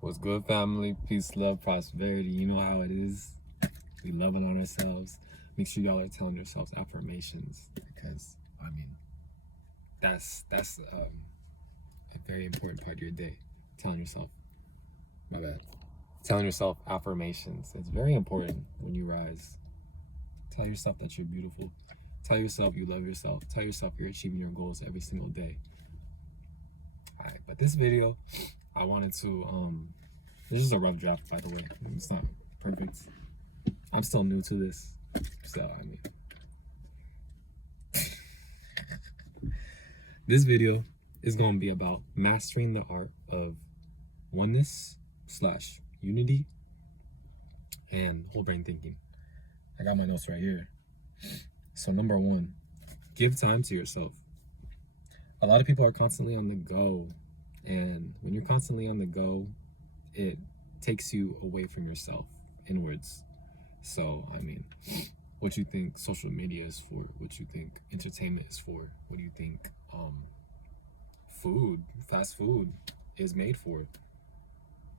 What's good, family? Peace, love, prosperity. You know how it is. We loving on ourselves. Make sure y'all are telling yourselves affirmations because that's a very important part of your day. Telling yourself, my bad. Telling yourself affirmations. It's very important when you rise. Tell yourself that you're beautiful. Tell yourself you love yourself. Tell yourself you're achieving your goals every single day. Alright, but this video, I wanted to this is a rough draft, by the way. It's not perfect. I'm still new to this, so this video is going to be about mastering the art of oneness / unity and whole brain thinking. I got my notes right here. So number 1, give time to yourself. A lot of people are constantly on the go, and when you're constantly on the go, it takes you away from yourself, inwards. So, what you think social media is for, what you think entertainment is for, what do you think fast food is made for.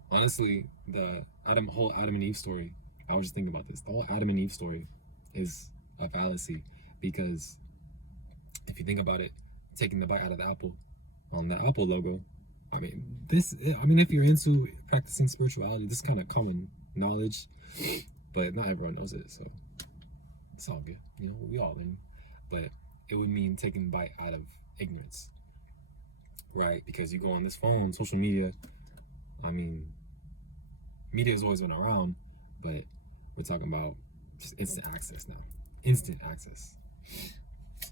Honestly, the whole Adam and Eve story, I was just thinking about this. The whole Adam and Eve story is a fallacy, because if you think about it, taking the bite out of the apple on the Apple logo, if you're into practicing spirituality, this is kind of common knowledge, but not everyone knows it, so it's all good. We all learn. But it would mean taking the bite out of ignorance, right? Because you go on this phone, social media, media has always been around, but we're talking about just instant access now. Instant access.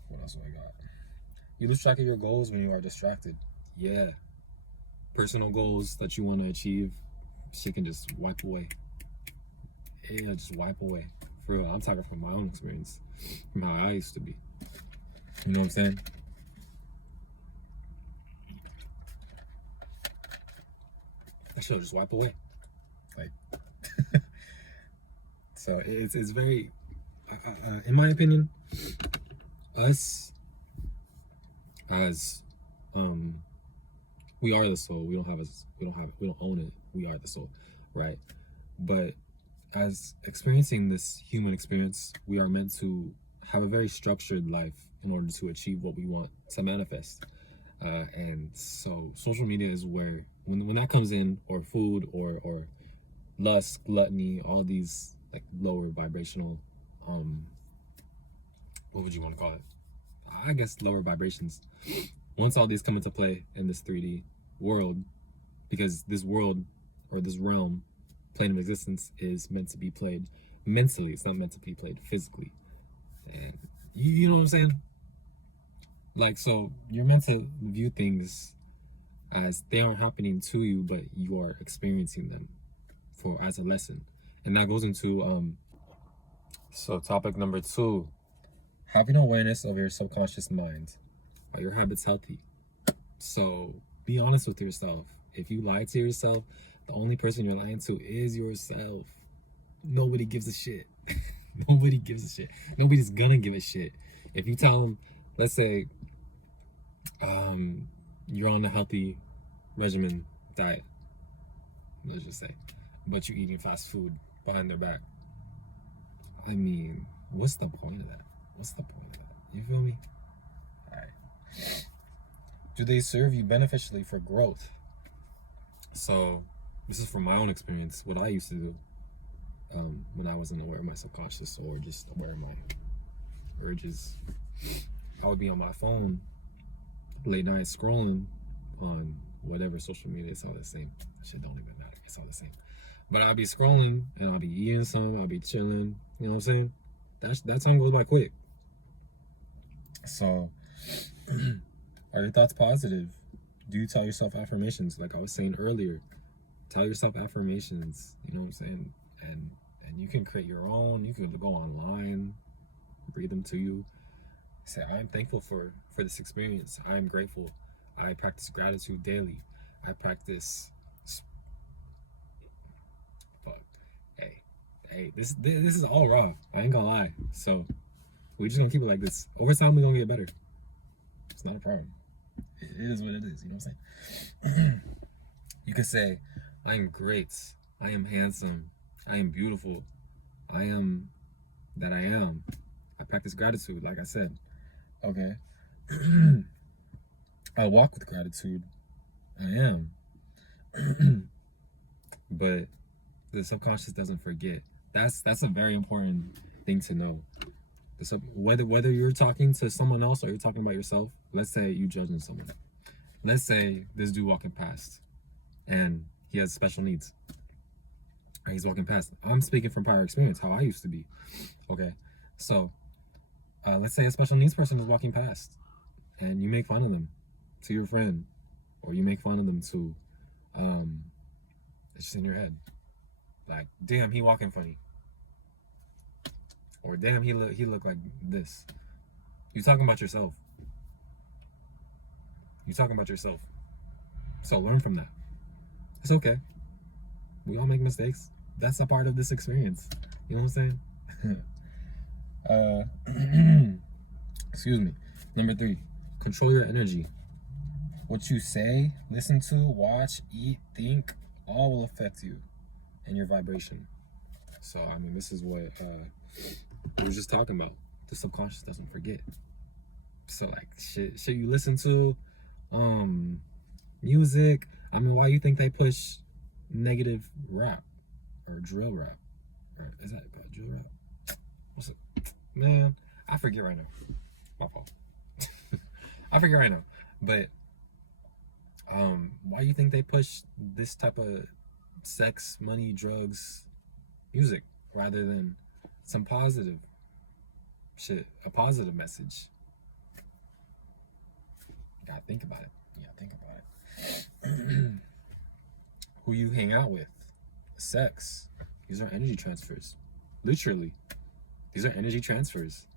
What else do I got? You lose track of your goals when you are distracted. Yeah. Personal goals that you want to achieve, shit can just wipe away. Yeah, just wipe away. For real, I'm talking from my own experience, from how I used to be. You know what I'm saying? That shit will just wipe away. So it's very, in my opinion, us as we are the soul. We don't own it. We are the soul, right? But as experiencing this human experience, we are meant to have a very structured life in order to achieve what we want to manifest. And so social media is where, when that comes in, or food, or lust, gluttony, all these like lower vibrational, what would you want to call it? I guess lower vibrations. Once all these come into play in this 3D world, because this world, or this realm, plane of existence, is meant to be played mentally. It's not meant to be played physically. And you know what I'm saying? So you're meant to view things as they aren't happening to you, but you are experiencing them as a lesson. And that goes into so topic number 2, having awareness of your subconscious mind. Are your habits healthy? So be honest with yourself. If you lie to yourself, the only person you're lying to is yourself. Nobody gives a shit. Nobody gives a shit. Nobody's gonna give a shit. If you tell them, let's say, you're on a healthy regimen diet, let's just say, but you're eating fast food behind their back. What's the point of that? What's the point of that? You feel me? Alright. Do they serve you beneficially for growth? So, this is from my own experience, what I used to do when I wasn't aware of my subconscious, or just aware of my urges. I would be on my phone late night scrolling on whatever social media. It's all the same. Shit don't even matter. It's all the same. But I'll be scrolling, and I'll be eating something, I'll be chilling. You know what I'm saying? That time goes by quick. So, are your thoughts positive? Do you tell yourself affirmations? Like I was saying earlier, tell yourself affirmations. You know what I'm saying? And you can create your own. You can go online, read them to you. Say, I am thankful for this experience. I am grateful. I practice gratitude daily. I practice. Fuck. Hey, this is all raw. I ain't gonna lie. So we're just gonna keep it like this. Over time, we're gonna get better. It's not a problem. It is what it is. You know what I'm saying? You could say, I am great. I am handsome. I am beautiful. I am that I am. I practice gratitude, like I said. Okay. I walk with gratitude. I am. But the subconscious doesn't forget. That's a very important thing to know. Whether you're talking to someone else or you're talking about yourself, let's say you judging someone. Let's say this dude walking past and he has special needs. And he's walking past. I'm speaking from prior experience, how I used to be. Okay. So let's say a special needs person is walking past and you make fun of them to your friend, or you make fun of them to it's just in your head. Like, damn, he walking funny. Or damn, he look like this. You talking about yourself. You talking about yourself. So learn from that. It's okay. We all make mistakes. That's a part of this experience. You know what I'm saying? Excuse me. Number 3, control your energy. What you say, listen to, watch, eat, think, all will affect you and your vibration. So, I mean, this is what we were just talking about. The subconscious doesn't forget. So, like, shit you listen to, music. I mean, why you think they push negative rap or drill rap? Or is that drill rap? What's it? Man, I forget right now. My fault. I forget right now. But why you think they push this type of sex, money, drugs, music rather than some positive shit, a positive message? You gotta think about it. Who you hang out with, sex, these are energy transfers. Literally, these are energy transfers.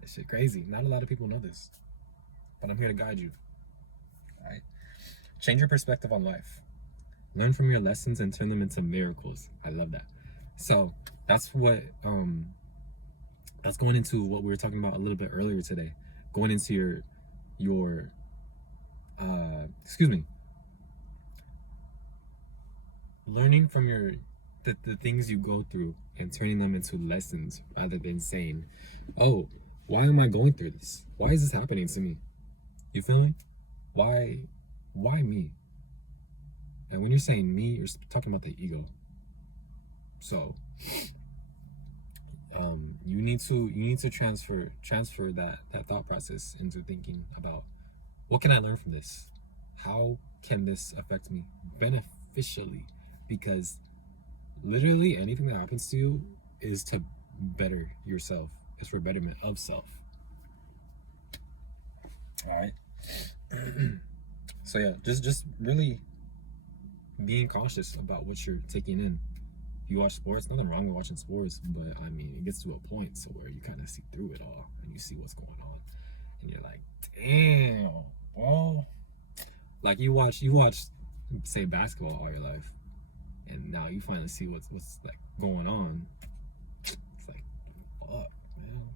That shit crazy. Not a lot of people know this, but I'm here to guide you. All right. Change your perspective on life. Learn from your lessons and turn them into miracles. I love that. So that's what that's going into what we were talking about a little bit earlier today. Going into your learning from the things you go through and turning them into lessons rather than saying, oh, why am I going through this? Why is this happening to me? You feel me? Why me? And when you're saying me, you're talking about the ego. So you need to transfer that thought process into thinking about, what can I learn from this? How can this affect me beneficially? Because literally anything that happens to you is to better yourself. It's for betterment of self. All right. So yeah, just really being cautious about what you're taking in. If you watch sports, nothing wrong with watching sports, but I mean, it gets to a point so where you kind of see through it all and you see what's going on, and you're like, damn, well, like you watch, say, basketball all your life, and now you finally see what's like going on. It's like, fuck, man,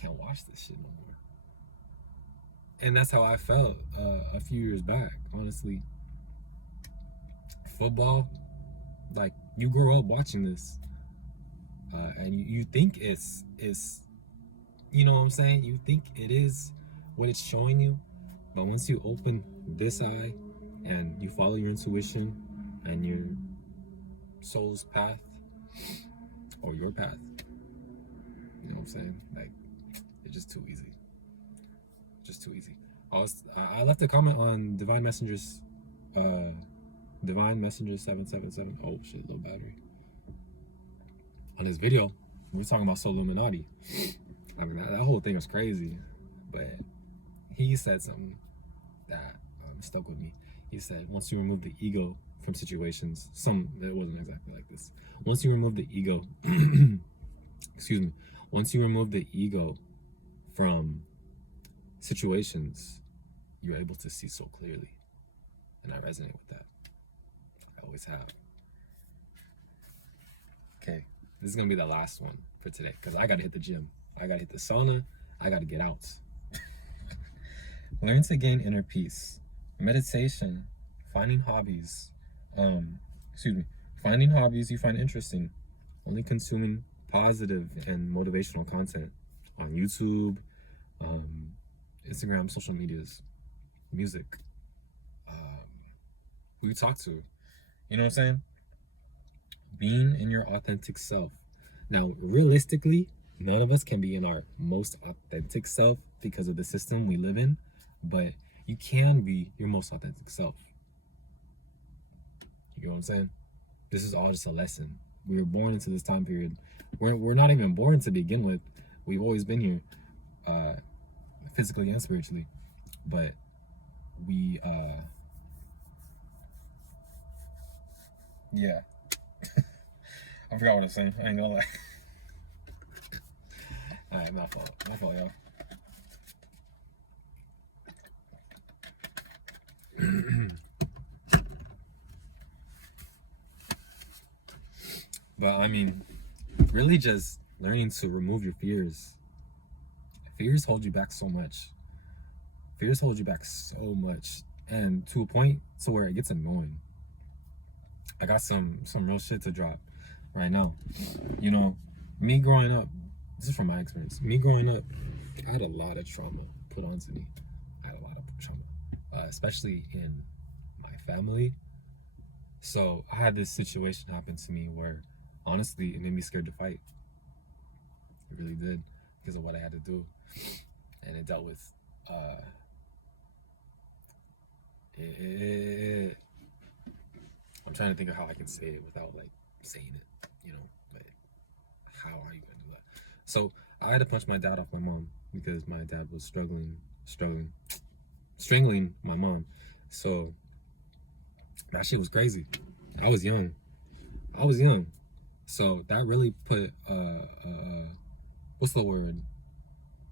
can't watch this shit no more. And that's how I felt a few years back, honestly. Football, like, you grow up watching this, and you think it's you know what I'm saying? You think it is what it's showing you, but once you open this eye and you follow your intuition and your soul's path, or your path, you know what I'm saying? Like, it's just too easy. Just too easy. I left a comment on Divine Messengers 777. Oh shit, low battery. On this video, we were talking about Soul Illuminati. I mean, that whole thing was crazy, but he said something that stuck with me. He said, once you remove the ego from situations, it wasn't exactly like this. Once you remove the ego, excuse me, once you remove the ego from situations, you're able to see so clearly. And I resonate with that. I always have. Okay, this is gonna be the last one for today, because I gotta hit the gym. I gotta hit the sauna. I gotta get out. Learn to gain inner peace. Meditation, finding hobbies, Excuse me. Finding hobbies you find interesting. Only consuming positive and motivational content on YouTube, um, Instagram, social medias, music, um, who you talk to. You know what I'm saying? Being in your authentic self. Now, realistically, none of us can be in our most authentic self because of the system we live in, but you can be your most authentic self. You know what I'm saying? This is all just a lesson. We were born into this time period. We're not even born to begin with. We've always been here, physically and spiritually. But we, yeah. I forgot what I was saying. I ain't gonna lie. Alright, my fault. My fault, y'all. But I mean, really just learning to remove your fears. Fears hold you back so much. Fears hold you back so much. And to a point to where it gets annoying. I got some real shit to drop right now. You know, me growing up, this is from my experience. Me growing up, I had a lot of trauma put onto me. I had a lot of trauma, especially in my family. So I had this situation happen to me where, honestly, it made me scared to fight. It really did, because of what I had to do, and it dealt with. I'm trying to think of how I can say it without like saying it, you know. But how are you gonna do that? So I had to punch my dad off my mom because my dad was strangling my mom. So that shit was crazy. I was young. So that really put what's the word?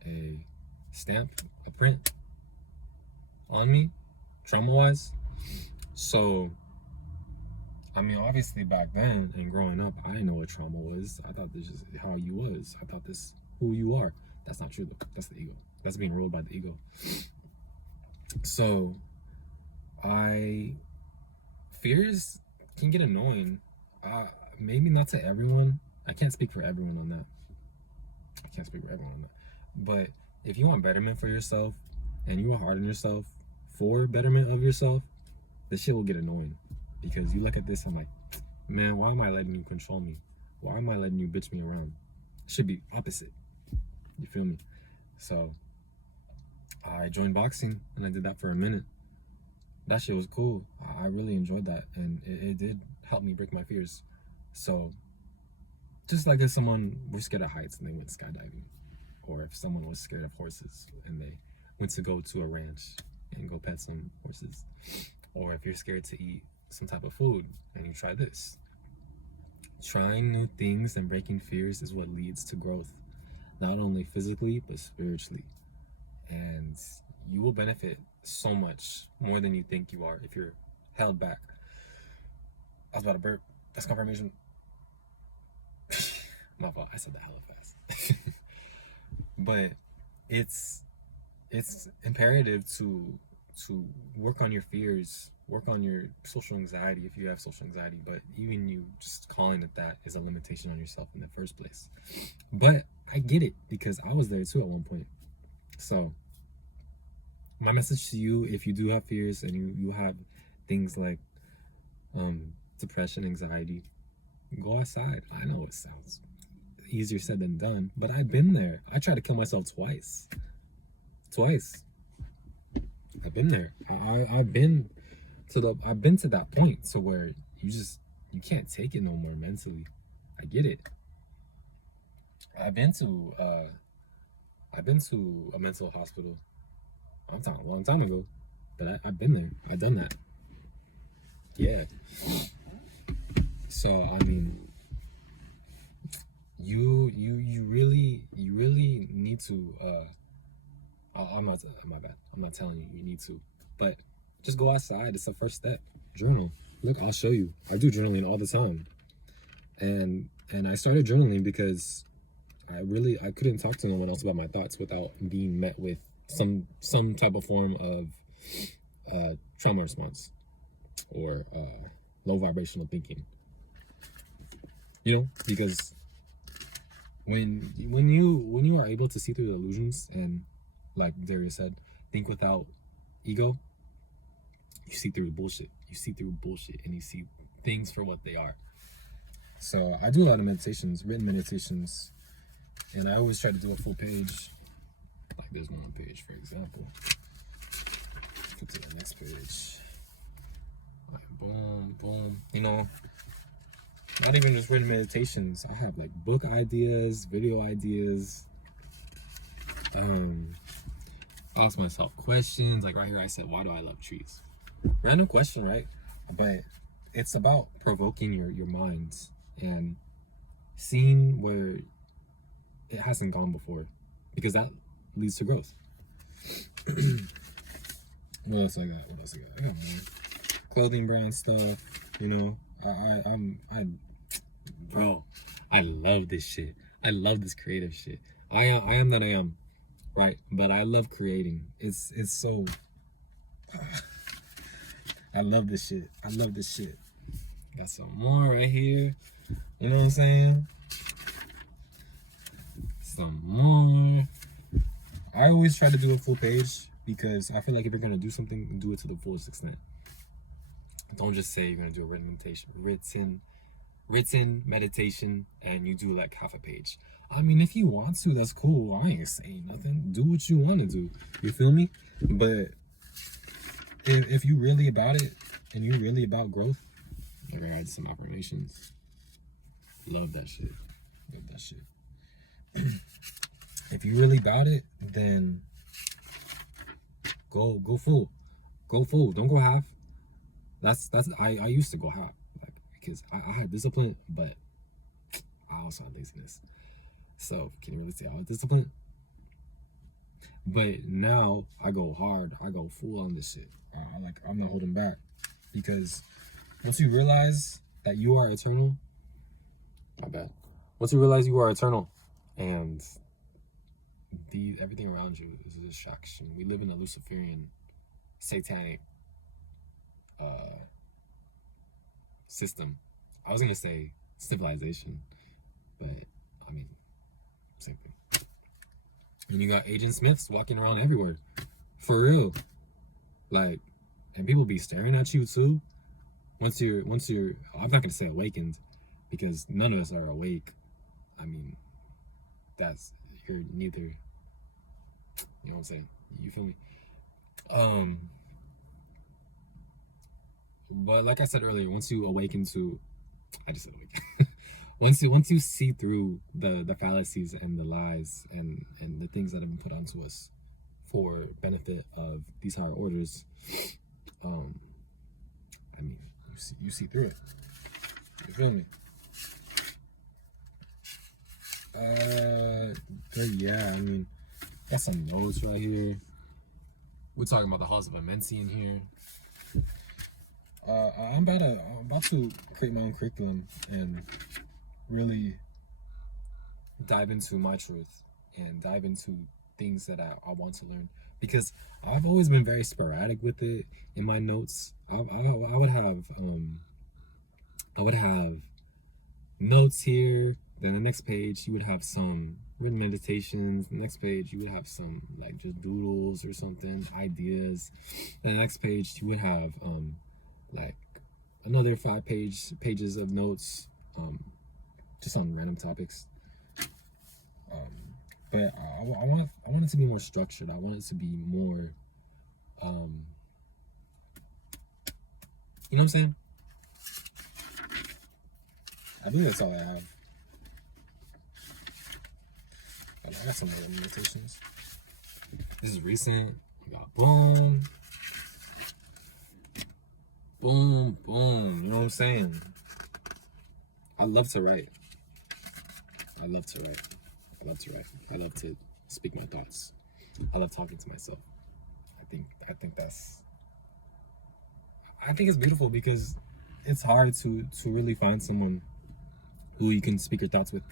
A stamp, a print on me, trauma wise. So I mean, obviously back then and growing up, I didn't know what trauma was. I thought this is how you was. I thought this who you are. That's not true though. That's the ego. That's being ruled by the ego. So fears can get annoying. Maybe not to everyone. I can't speak for everyone on that. But if you want betterment for yourself and you are hard on yourself for betterment of yourself, this shit will get annoying. Because you look at this, I'm like, man, why am I letting you control me? Why am I letting you bitch me around? It should be opposite. You feel me? So I joined boxing and I did that for a minute. That shit was cool. I really enjoyed that, and it did help me break my fears. So just like if someone was scared of heights and they went skydiving, or if someone was scared of horses and they went to go to a ranch and go pet some horses, or if you're scared to eat some type of food and you try this. Trying new things and breaking fears is what leads to growth, not only physically but spiritually. And you will benefit so much more than you think you are if you're held back. I was about to burp. That's confirmation. My fault. I said that hella fast. But it's imperative to work on your fears, work on your social anxiety if you have social anxiety. But even you just calling it that is a limitation on yourself in the first place. But I get it because I was there too at one point. So my message to you, if you do have fears and you have things like depression, anxiety, go outside. I know it sounds easier said than done, but I've been there. I tried to kill myself twice. I've been there. I've been to that point to where you can't take it no more mentally. I get it. I've been to a mental hospital. I'm talking a long time ago, but I've been there. I've done that. Yeah. So I mean, you really need to. I'm not. My bad. I'm not telling you you need to, but just go outside. It's the first step. Journal. Look, I'll show you. I do journaling all the time, and I started journaling because I couldn't talk to no one else about my thoughts without being met with some type of form of trauma response or low vibrational thinking. You know, because when you are able to see through the illusions and, like Darius said, think without ego, you see through bullshit. You see through bullshit, and you see things for what they are. So I do a lot of meditations, written meditations, and I always try to do a full page. Like there's one page, for example. Go to the next page. Like boom, boom. You know, not even just written meditations. I have like book ideas, video ideas. Ask myself questions. Like right here, I said, why do I love trees? Random question, right? But it's about provoking your minds and seeing where it hasn't gone before, because that leads to growth. What else I got? I got more clothing brand stuff. You know, bro, I love this shit. I love this creative shit. I am that I am, right? But I love creating. It's so. I love this shit. Got some more right here. You know what I'm saying? Some more. I always try to do a full page because I feel like if you're gonna do something, do it to the fullest extent. Don't just say you're gonna do a written meditation and you do like half a page. I mean, if you want to, that's cool. I ain't saying nothing. Do what you want to do. You feel me? But if you really about it and you really about growth, like I had some affirmations. Love that shit. If you really about it, then go full. Don't go half. That's I used to go half, like, because I had discipline, but I also had laziness. So can you really say I was disciplined? But now I go hard. I go full on this shit. I'm not holding back, because once you realize that you are eternal, my bad. Once you realize you are eternal, and everything around you is a distraction. We live in a Luciferian, satanic system. I was gonna say civilization, but I mean, same thing. And you got Agent Smiths walking around everywhere, for real. Like, and people be staring at you too. Once you're, I'm not gonna say awakened, because none of us are awake. I mean, you're neither. You know what I'm saying? You feel me? But like I said earlier, once you awaken to, I just said awaken. once you see through the fallacies and the lies and the things that have been put onto us for benefit of these higher orders, I mean, you see through it. You feel me? But yeah, I mean, got some notes right here. We're talking about the Halls of Amensi in here. I'm about to create my own curriculum and really dive into my truth and dive into things that I want to learn, because I've always been very sporadic with it in my notes. I would have notes here. Then the next page you would have some written meditations. The next page you would have some like just doodles or something, ideas. Then the next page you would have like another 5 pages of notes, just on random topics. But I want it to be more structured. I want it to be more, you know what I'm saying? I think that's all I have. I got some more meditations. This is recent. We got boom. Boom, boom. You know what I'm saying? I love to write. I love to speak my thoughts. I love talking to myself. I think it's beautiful, because it's hard to really find someone who you can speak your thoughts with.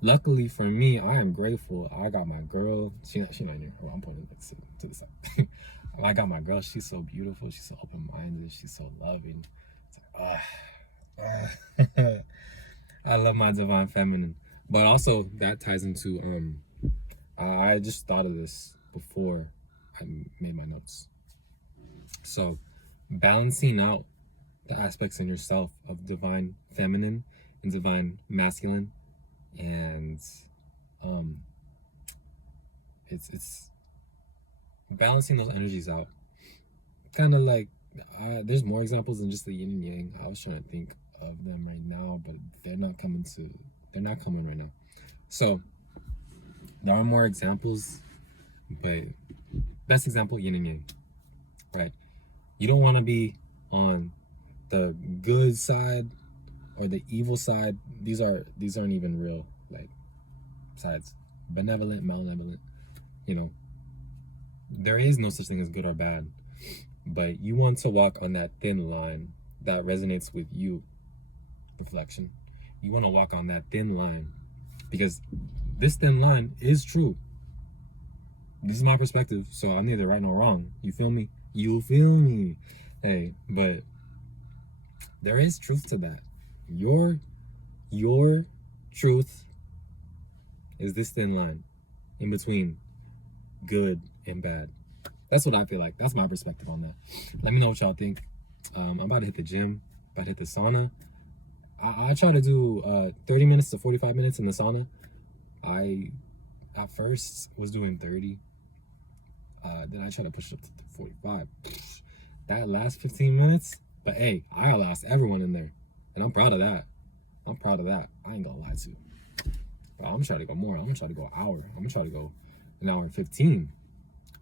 Luckily for me, I am grateful. I got my girl. She not here. Oh, I'm pointing to the side. I got my girl. She's so beautiful. She's so open-minded. She's so loving. It's like, I love my divine feminine. But also that ties into I just thought of this before I made my notes. So balancing out the aspects in yourself of divine feminine and divine masculine, and um it's balancing those energies out. Kind of like there's more examples than just the yin and yang. I was trying to think of them right now, but they're not coming right now. So there are more examples, but best example, yin and yang, right? You don't want to be on the good side or the evil side. These aren't even real like sides. Benevolent, malevolent, you know. There is no such thing as good or bad, but you want to walk on that thin line that resonates with you. Reflection. You want to walk on that thin line because this thin line is true. This is my perspective, so I'm neither right nor wrong. You feel me? You feel me? Hey, but there is truth to that. Your truth is this thin line in between good and bad. That's what I feel like. That's my perspective on that. Let me know what y'all think. I'm about to hit the gym, about to hit the sauna. I try to do 30 minutes to 45 minutes in the sauna. I at first was doing 30. Then I try to push it up to 45. That last 15 minutes, but hey, I lost everyone in there. And I'm proud of that. I'm proud of that. I ain't gonna lie to you. But I'm gonna try to go more. I'm gonna try to go an hour. I'm gonna try to go an hour and 15.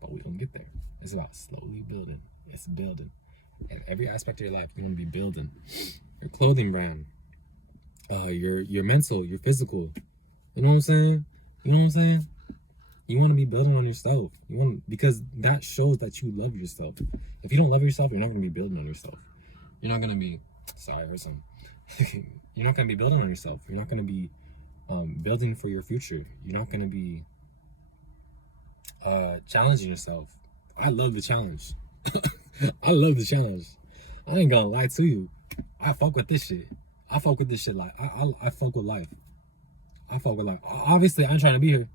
But we gonna get there. It's about slowly building. It's building. And every aspect of your life, you wanna be building. Your clothing brand, your mental, your physical. You know what I'm saying? You know what I'm saying? You want to be building on yourself. Because that shows that you love yourself. If you don't love yourself, you're not going to be building on yourself. You're not going to be, sorry, I heard something. You're not going to be building on yourself. You're not going to be building for your future. You're not going to be challenging yourself. I love the challenge. I love the challenge. I ain't gonna lie to you. I fuck with this shit. I fuck with this shit like I fuck with life. I fuck with life. Obviously, I'm trying to be here.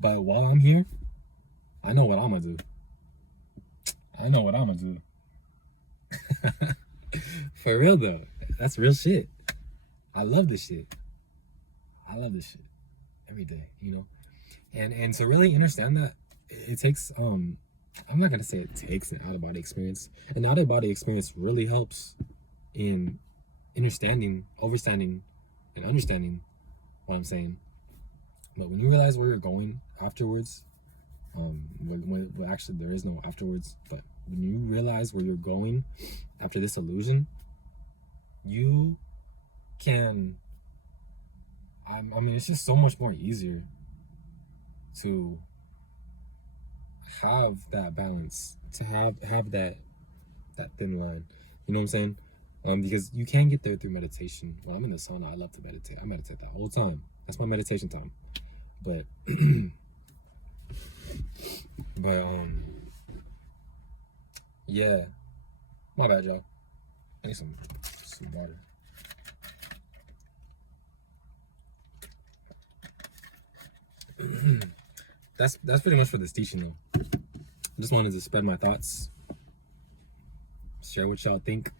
But while I'm here, I know what I'm gonna do. I know what I'm gonna do. For real though. That's real shit. I love this shit. I love this shit. Every day, you know? And to really understand that, it takes I'm not gonna say it takes an out-of-body experience. An out-of-body experience really helps in understanding, overstanding, and understanding what I'm saying. But when you realize where you're going afterwards, well, actually there is no afterwards, but when you realize where you're going after this illusion, you can, I mean, it's just so much more easier to have that balance, to have that thin line. You know what I'm saying? Because you can get there through meditation. When I'm in the sauna, I love to meditate. I meditate the whole time. That's my meditation time. But yeah, my bad, y'all. I need some water. That's pretty much for this teaching though. I just wanted to spread my thoughts, share what y'all think.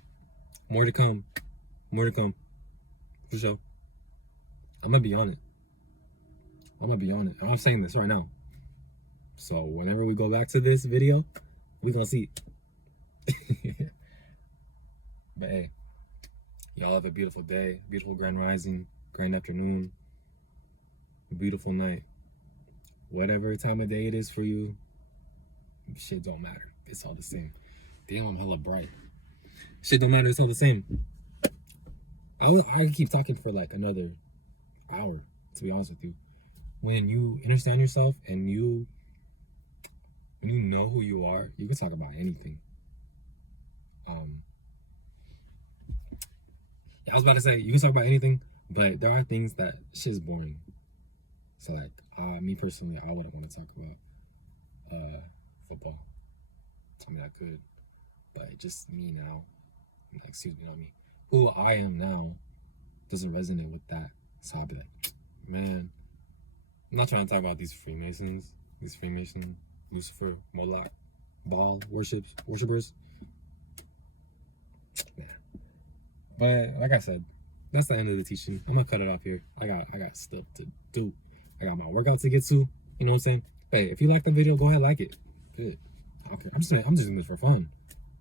More to come. More to come. For sure. I'm gonna be on it. I'm gonna be on it. I'm saying this right now. So whenever we go back to this video, we gonna see. But hey, y'all have a beautiful day, beautiful grand rising, grand afternoon, beautiful night. Whatever time of day it is for you, shit don't matter. It's all the same. Damn, I'm hella bright. Shit don't matter. It's all the same. I could keep talking for like another hour, to be honest with you. When you understand yourself and when you know who you are, you can talk about anything. I was about to say you can talk about anything, but there are things that shit's boring. So like, me personally, I wouldn't want to talk about football. I mean, I could, but just me now. Excuse me, not me. Who I am now. doesn't resonate with that. So I'll be like, man, I'm not trying to talk about these Freemasons, Lucifer, Moloch, Baal worshippers. Yeah. But like I said, that's the end of the teaching. I'm gonna cut it off here. I got stuff to do. I got my workout to get to. You know what I'm saying? Hey, if you like the video, go ahead, like it. Good. Okay. I'm just doing this for fun.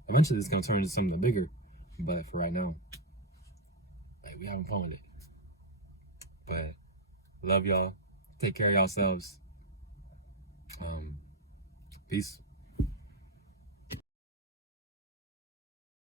Eventually, it's gonna turn into something bigger. But for right now, like, we having fun with it. But love y'all. Take care of yourselves. Peace.